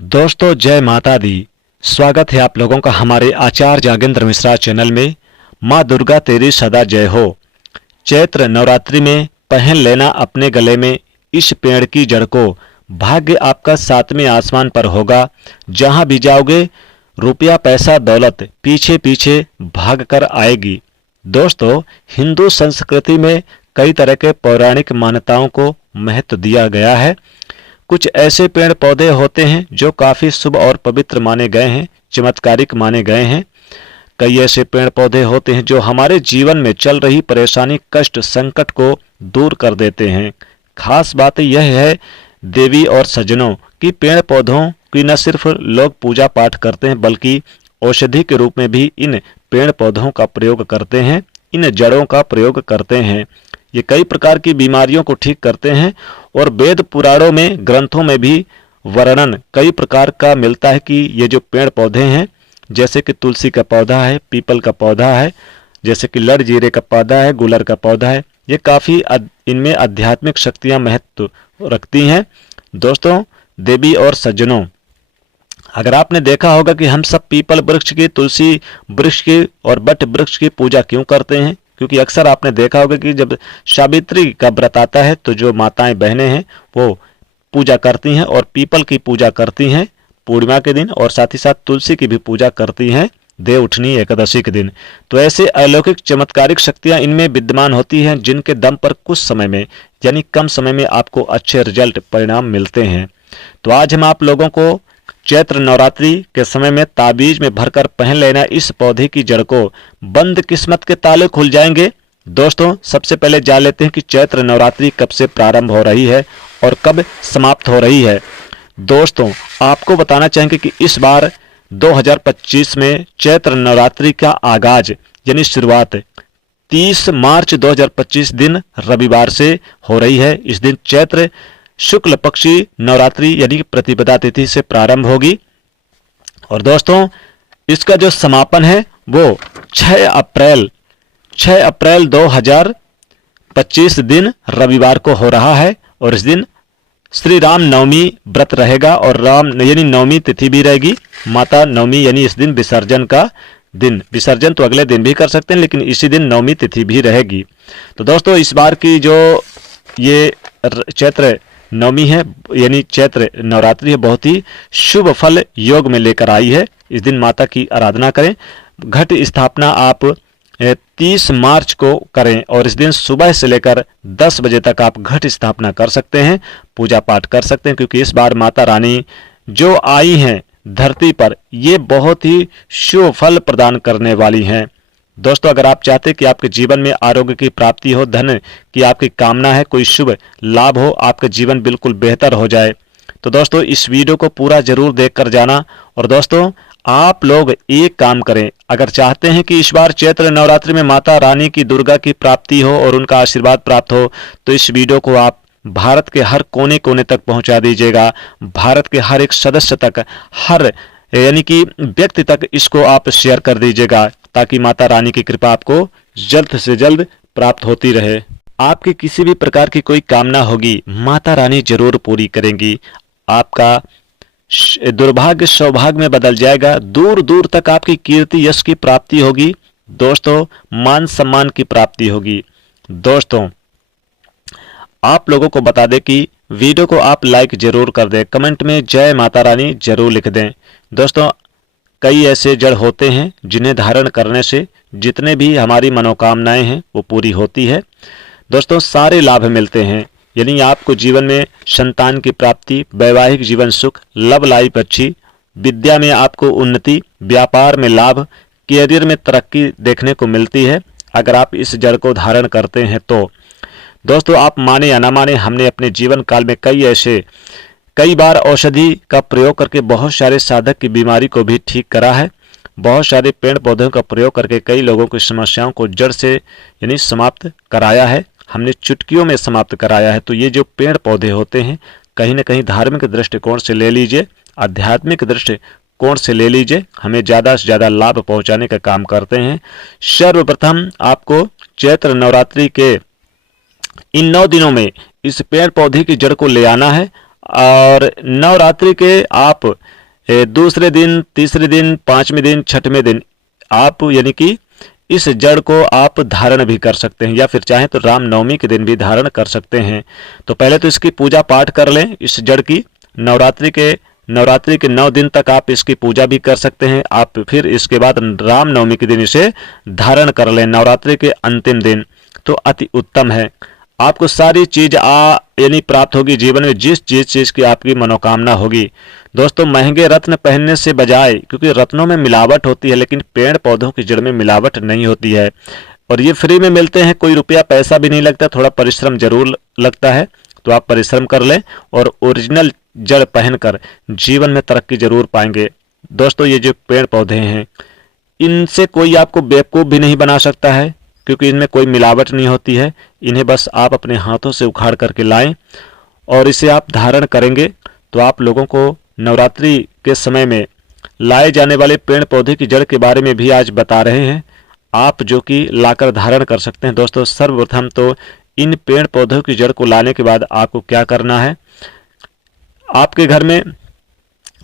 दोस्तों जय माता दी। स्वागत है आप लोगों का हमारे आचार्य जागेंद्र मिश्रा चैनल में। माँ दुर्गा तेरी सदा जय हो। चैत्र नवरात्रि में पहन लेना अपने गले में इस पेड़ की जड़ को। भाग्य आपका सातवें आसमान पर होगा। जहां भी जाओगे रुपया पैसा दौलत पीछे पीछे भाग कर आएगी। दोस्तों हिंदू संस्कृति में कई तरह के पौराणिक मान्यताओं को महत्व दिया गया है। कुछ ऐसे पेड़ पौधे होते हैं जो काफी शुभ और पवित्र माने गए हैं, चमत्कारिक माने गए हैं। कई ऐसे पेड़ पौधे होते हैं जो हमारे जीवन में चल रही परेशानी कष्ट संकट को दूर कर देते हैं। खास बात यह है देवी और सज्जनों की पेड़ पौधों की न सिर्फ लोग पूजा पाठ करते हैं बल्कि औषधि के रूप में भी इन पेड़ पौधों का प्रयोग करते हैं, इन जड़ों का प्रयोग करते हैं। ये कई प्रकार की बीमारियों को ठीक करते हैं और वेद पुराणों में ग्रंथों में भी वर्णन कई प्रकार का मिलता है कि ये जो पेड़ पौधे हैं जैसे कि तुलसी का पौधा है, पीपल का पौधा है, जैसे कि लड़ जीरे का पौधा है, गुलर का पौधा है, ये काफ़ी इनमें आध्यात्मिक शक्तियां महत्व रखती हैं। दोस्तों देवी और सज्जनों, अगर आपने देखा होगा कि हम सब पीपल वृक्ष की, तुलसी वृक्ष की और बट वृक्ष की पूजा क्यों करते हैं, क्योंकि अक्सर आपने देखा होगा कि जब सावित्री का व्रत आता है तो जो माताएं बहनें हैं वो पूजा करती हैं और पीपल की पूजा करती हैं पूर्णिमा के दिन, और साथ ही साथ तुलसी की भी पूजा करती हैं देवउठनी एकादशी के दिन। तो ऐसे अलौकिक चमत्कारिक शक्तियां इनमें विद्यमान होती हैं जिनके दम पर कुछ समय में यानी कम समय में आपको अच्छे रिजल्ट परिणाम मिलते हैं। तो आज हम आप लोगों को चैत्र नवरात्रि के समय में ताबीज में भरकर पहन लेना इस पौधे की जड़ को बंद किस्मत के ताले खुल जाएंगे। दोस्तों सबसे पहले जान लेते हैं कि चैत्र नवरात्रि कब से प्रारंभ हो रही है और कब समाप्त हो रही है। दोस्तों आपको बताना चाहेंगे कि इस बार 2025 में चैत्र नवरात्रि का आगाज यानी शुरुआत 30 मार्च 2025 दिन रविवार से हो रही है। इस दिन चैत्र शुक्ल पक्षी नवरात्रि यानी कि प्रतिपदा तिथि से प्रारंभ होगी और दोस्तों इसका जो समापन है वो 6 अप्रैल 2025 दिन रविवार को हो रहा है। और इस दिन श्री राम नवमी व्रत रहेगा और राम यानी नवमी तिथि भी रहेगी। माता नवमी यानी इस दिन विसर्जन का दिन, विसर्जन तो अगले दिन भी कर सकते हैं लेकिन इसी दिन नवमी तिथि भी रहेगी। तो दोस्तों इस बार की जो ये चैत्र नवमी है यानी चैत्र नवरात्रि है बहुत ही शुभ फल योग में लेकर आई है। इस दिन माता की आराधना करें। घट स्थापना आप 30 मार्च को करें और इस दिन सुबह से लेकर 10 बजे तक आप घट स्थापना कर सकते हैं, पूजा पाठ कर सकते हैं, क्योंकि इस बार माता रानी जो आई हैं धरती पर ये बहुत ही शुभ फल प्रदान करने वाली हैं। दोस्तों अगर आप चाहते हैं कि आपके जीवन में आरोग्य की प्राप्ति हो, धन की आपकी कामना है, कोई शुभ लाभ हो, आपका जीवन बिल्कुल बेहतर हो जाए, तो दोस्तों इस वीडियो को पूरा जरूर देख कर जाना। और दोस्तों आप लोग एक काम करें, अगर चाहते हैं कि इस बार चैत्र नवरात्रि में माता रानी की दुर्गा की प्राप्ति हो और उनका आशीर्वाद प्राप्त हो तो इस वीडियो को आप भारत के हर कोने कोने तक पहुंचा दीजिएगा। भारत के हर एक सदस्य तक, हर यानी कि व्यक्ति तक इसको आप शेयर कर दीजिएगा ताकि माता रानी की कृपा आपको जल्द से जल्द प्राप्त होती रहे। आपकी किसी भी प्रकार की कोई कामना होगी माता रानी जरूर पूरी करेंगी। आपका दुर्भाग्य सौभाग्य में बदल जाएगा। दूर दूर तक आपकी कीर्ति यश की प्राप्ति होगी। दोस्तों मान सम्मान की प्राप्ति होगी। दोस्तों आप लोगों को बता दें कि वीडियो को आप लाइक जरूर कर दें, कमेंट में जय माता रानी जरूर लिख दें। दोस्तों कई ऐसे जड़ होते हैं जिन्हें धारण करने से जितने भी हमारी मनोकामनाएं हैं वो पूरी होती है। दोस्तों सारे लाभ मिलते हैं, यानी आपको जीवन में संतान की प्राप्ति, वैवाहिक जीवन सुख, लव लाइफ अच्छी, विद्या में आपको उन्नति, व्यापार में लाभ, कैरियर में तरक्की देखने को मिलती है अगर आप इस जड़ को धारण करते हैं तो। दोस्तों आप माने या ना माने, हमने अपने जीवन काल में कई बार औषधि का प्रयोग करके बहुत सारे साधक की बीमारी को भी ठीक करा है। बहुत सारे पेड़ पौधों का प्रयोग करके कई लोगों की समस्याओं को जड़ से यानी समाप्त कराया है, हमने चुटकियों में समाप्त कराया है। तो ये जो पेड़ पौधे होते हैं कहीं ना कहीं धार्मिक दृष्टिकोण से ले लीजिए, आध्यात्मिक दृष्टिकोण से ले लीजिए, हमें ज़्यादा से ज़्यादा लाभ पहुंचाने का काम करते हैं। सर्वप्रथम आपको चैत्र नवरात्रि के इन 9 दिनों में इस पेड़ पौधे की जड़ को ले आना है। और नवरात्रि के आप दूसरे दिन, तीसरे दिन, पांचवें दिन, छठवें दिन आप यानी कि इस जड़ को आप धारण भी कर सकते हैं, या फिर चाहें तो रामनवमी के दिन भी धारण कर सकते हैं। तो पहले तो इसकी पूजा पाठ कर लें इस जड़ की। नवरात्रि के 9 दिन तक आप इसकी पूजा भी कर सकते हैं। आप फिर इसके बाद रामनवमी के दिन इसे धारण कर लें, नवरात्रि के अंतिम दिन, तो अति उत्तम है। आपको सारी चीज यानी प्राप्त होगी जीवन में, जिस चीज की आपकी मनोकामना होगी। दोस्तों, महंगे रत्न पहनने से बजाय, क्योंकि रत्नों में मिलावट होती है लेकिन पेड़ पौधों की जड़ में मिलावट नहीं होती है, और ये फ्री में मिलते हैं, कोई रुपया पैसा भी नहीं लगता, थोड़ा परिश्रम जरूर लगता है। तो आप परिश्रम कर लें और ओरिजिनल जड़ पहनकर जीवन में तरक्की जरूर पाएंगे। दोस्तों, ये जो पेड़ पौधे हैं, इनसे कोई आपको बेवकूफ़ भी नहीं बना सकता है, क्योंकि इनमें कोई मिलावट नहीं होती है। इन्हें बस आप अपने हाथों से उखाड़ करके लाएं और इसे आप धारण करेंगे तो आप लोगों को नवरात्रि के समय में लाए जाने वाले पेड़ पौधे की जड़ के बारे में भी आज बता रहे हैं, आप जो कि लाकर धारण कर सकते हैं। दोस्तों, सर्वप्रथम तो इन पेड़ पौधों की जड़ को लाने के बाद आपको क्या करना है, आपके घर में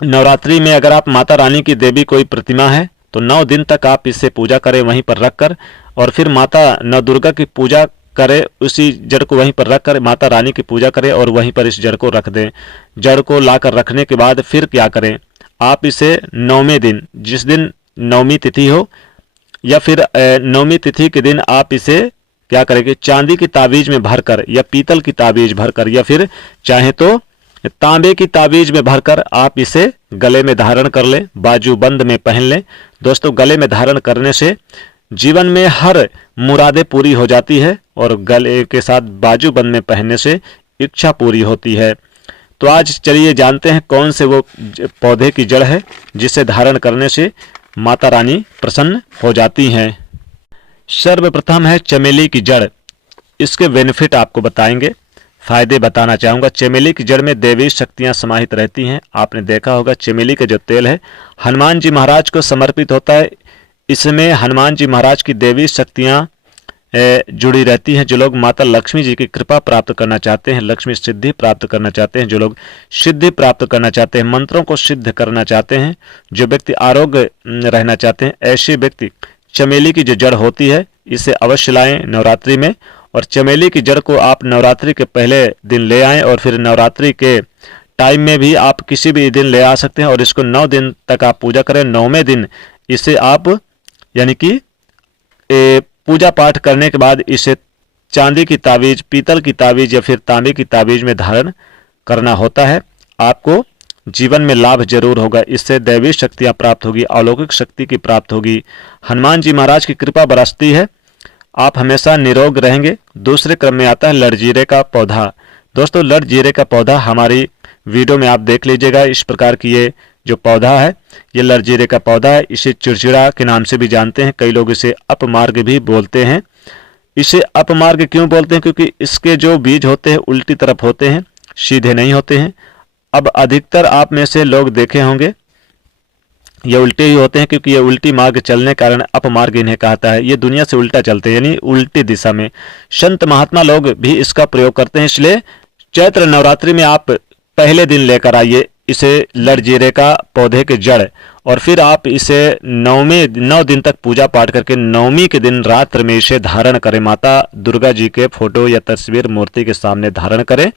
नवरात्रि में अगर आप माता रानी की देवी कोई प्रतिमा है तो 9 दिन तक आप इसे पूजा करें वहीं पर रखकर, और फिर माता नव दुर्गा की पूजा करें, उसी जड़ को वहीं पर रखकर माता रानी की पूजा करें और वहीं पर इस जड़ को रख दें। जड़ को लाकर रखने के बाद फिर क्या करें, आप इसे 9वें दिन, जिस दिन नवमी तिथि हो या फिर नवमी तिथि के दिन आप इसे क्या करेंगे, चांदी की ताबीज में भरकर या पीतल की ताबीज भरकर या फिर चाहे तो तांबे की ताबीज में भरकर आप इसे गले में धारण कर लें, बाजूबंद में पहन लें। दोस्तों, गले में धारण करने से जीवन में हर मुरादें पूरी हो जाती है और गले के साथ बाजूबंद में पहनने से इच्छा पूरी होती है। तो आज चलिए जानते हैं कौन से वो पौधे की जड़ है जिसे धारण करने से माता रानी प्रसन्न हो जाती हैं। सर्वप्रथम है चमेली की जड़। इसके बेनिफिट आपको बताएंगे, फायदे बताना चाहूँगा। चमेली की जड़ में देवी शक्तियाँ समाहित रहती हैं। आपने देखा होगा चमेली का जो तेल है हनुमान जी महाराज को समर्पित होता है। इसमें हनुमान जी महाराज की देवी शक्तियाँ जुड़ी रहती हैं। जो लोग माता लक्ष्मी जी की कृपा प्राप्त करना चाहते हैं, लक्ष्मी सिद्धि प्राप्त करना चाहते हैं, जो लोग सिद्धि प्राप्त करना चाहते हैं, मंत्रों को सिद्ध करना चाहते हैं, जो व्यक्ति आरोग्य रहना चाहते हैं, ऐसे व्यक्ति चमेली की जो जड़ होती है इसे अवश्य लाएं नवरात्रि में। और चमेली की जड़ को आप नवरात्रि के पहले दिन ले आएं और फिर नवरात्रि के टाइम में भी आप किसी भी दिन ले आ सकते हैं और इसको 9 दिन तक आप पूजा करें। 9वें दिन इसे आप यानी कि पूजा पाठ करने के बाद इसे चांदी की ताबीज, पीतल की ताबीज या फिर तांबे की ताबीज में धारण करना होता है। आपको जीवन में लाभ जरूर होगा, इससे दैवी शक्तियाँ प्राप्त होगी, अलौकिक शक्ति की प्राप्त होगी, हनुमान जी महाराज की कृपा बरसती है, आप हमेशा निरोग रहेंगे। दूसरे क्रम में आता है लड़जीरे का पौधा। दोस्तों, लड़जीरे का पौधा हमारी वीडियो में आप देख लीजिएगा। इस प्रकार की ये जो पौधा है ये लड़जीरे का पौधा है। इसे चिड़चिड़ा के नाम से भी जानते हैं, कई लोग इसे अपमार्ग भी बोलते हैं। इसे अपमार्ग क्यों बोलते हैं, क्योंकि इसके जो बीज होते हैं उल्टी तरफ होते हैं, सीधे नहीं होते हैं। अब अधिकतर आप में से लोग देखे होंगे ये उल्टे ही होते हैं, क्योंकि ये उल्टी मार्ग चलने के कारण अपमार्ग इन्हें कहता है। ये दुनिया से उल्टा चलते हैं, यानी उल्टी दिशा में। संत महात्मा लोग भी इसका प्रयोग करते हैं। इसलिए चैत्र नवरात्रि में आप पहले दिन लेकर आइए इसे लड़जीरे का पौधे के जड़, और फिर आप इसे 9 दिन तक पूजा पाठ करके 9वीं के दिन रात्र में इसे धारण करें। माता दुर्गा जी के फोटो या तस्वीर मूर्ति के सामने धारण करें।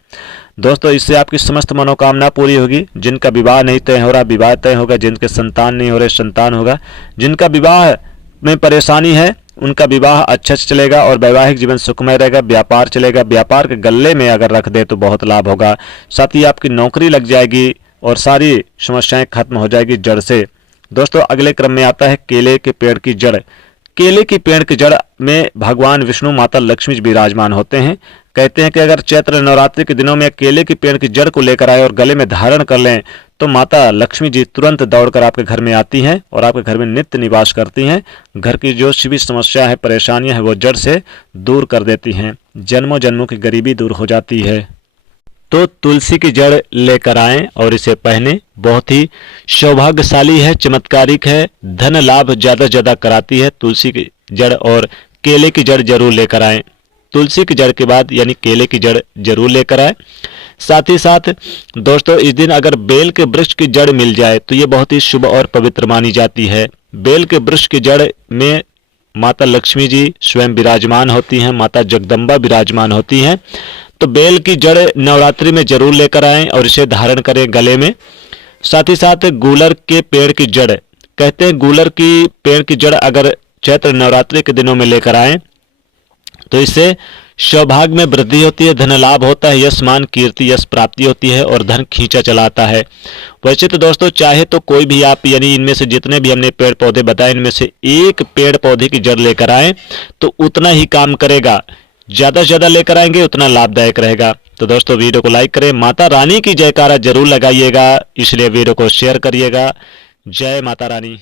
दोस्तों, इससे आपकी समस्त मनोकामना पूरी होगी। जिनका विवाह नहीं तय हो रहा विवाह तय होगा, जिनके संतान नहीं हो रहे संतान होगा, जिनका विवाह में परेशानी है उनका विवाह अच्छा से चलेगा और वैवाहिक जीवन सुखमय रहेगा। व्यापार चलेगा, व्यापार के गल्ले में अगर रख दे तो बहुत लाभ होगा। साथ ही आपकी नौकरी लग जाएगी और सारी समस्याएं खत्म हो जाएगी जड़ से। दोस्तों, अगले क्रम में आता है केले के पेड़ की जड़। केले की पेड़ की जड़ में भगवान विष्णु, माता लक्ष्मी जी विराजमान होते हैं। कहते हैं कि अगर चैत्र नवरात्रि के दिनों में केले की पेड़ की जड़ को लेकर आए और गले में धारण कर लें तो माता लक्ष्मी जी तुरंत दौड़कर आपके घर में आती हैं और आपके घर में नित्य निवास करती हैं। घर की जो भी समस्या है, परेशानियां हैं, वो जड़ से दूर कर देती हैं। जन्मों जन्मों की गरीबी दूर हो जाती है। तो तुलसी की जड़ लेकर आएं और इसे पहने। बहुत ही सौभाग्यशाली है, चमत्कारिक है, धन लाभ ज्यादा से ज्यादा कराती है तुलसी की जड़। और केले की जड़ जरूर लेकर आएं। तुलसी की जड़ के बाद यानी केले की जड़ जरूर लेकर आए। साथ ही साथ दोस्तों इस दिन अगर बेल के वृक्ष की जड़ मिल जाए तो ये बहुत ही शुभ और पवित्र मानी जाती है। बेल के वृक्ष की जड़ में माता लक्ष्मी जी स्वयं विराजमान होती हैं, माता जगदम्बा विराजमान होती हैं। तो बेल की जड़ नवरात्रि में जरूर लेकर आएं और इसे धारण करें गले में। साथ ही साथ गूलर के पेड़ की जड़, कहते हैं गूलर की पेड़ की जड़ अगर चैत्र नवरात्रि के दिनों में लेकर आएं तो इससे सौभाग्य में वृद्धि होती है, धन लाभ होता है, यश मान कीर्ति यश प्राप्ति होती है और धन खींचा चलाता है। वैसे तो दोस्तों चाहे तो कोई भी आप यानी इनमें से जितने भी हमने पेड़ पौधे बताए इनमें से एक पेड़ पौधे की जड़ लेकर आए तो उतना ही काम करेगा, ज़्यादा से ज़्यादा लेकर आएंगे उतना लाभदायक रहेगा। तो दोस्तों वीडियो को लाइक करें, माता रानी की जयकारा जरूर लगाइएगा, इसलिए वीडियो को शेयर करिएगा। जय माता रानी।